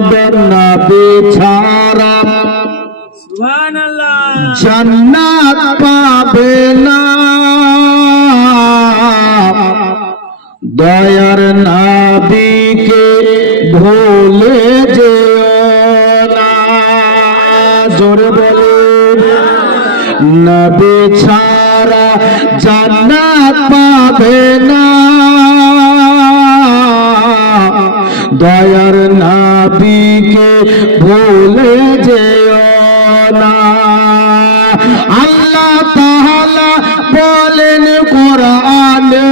পাবে নবী ছাড়া সুবহানাল্লাহ জান্নাত পাবে না দয়ার নবীকে ভুলে যেও না জোরে বলেন নবী ছাড়া জান্নাত পাবে না দয়ার নবীকে ভুলে যেও না আল্লাহ তাআলা বলেন কোরআনে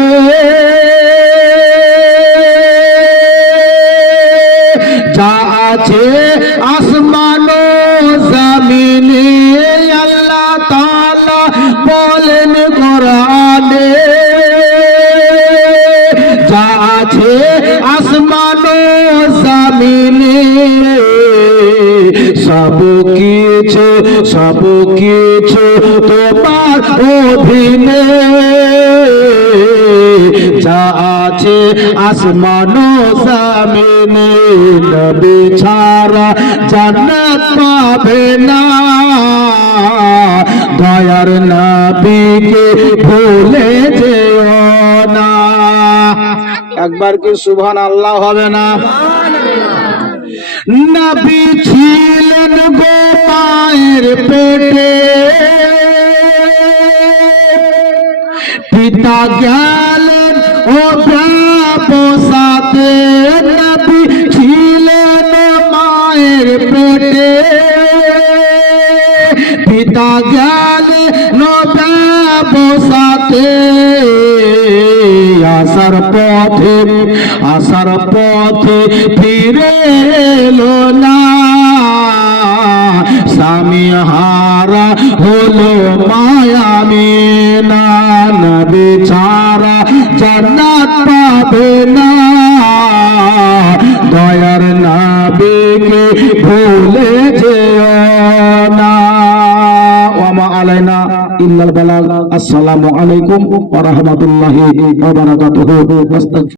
যা আছে আসমান ও জমিনে আল্লাহ তাআলা বলেন কোরআনে যা আছে আসমান ও জমিনে সব কিছু তোমার অধীনে যা আছে আসমান ও জমিনে নবী ছাড়া জান্নাত পাবে না দয়ার নবীকে ভুলে যেও না একবার কি সুবহানাল্লাহ হবে না নবী ছিলেন গো মায়ের পেটে পিতা গেলেন ও ব্যবসাতে নবী ছিলেন মায়ের পেটে পিতা গেলেন ব্যবসাতে আসার পথে ফিরে এলো না স্বামী হারা হলো মায়ামিনা নবী ছাড়া জান্নাত পাবে না দয়ার নবীকে ভুলে যেও না ওয়া আলাইনা ইল্লাল বালাগ আসসালামু আলাইকুম ওয়া রাহমাতুল্লাহি ওয়া বারাকাতুহু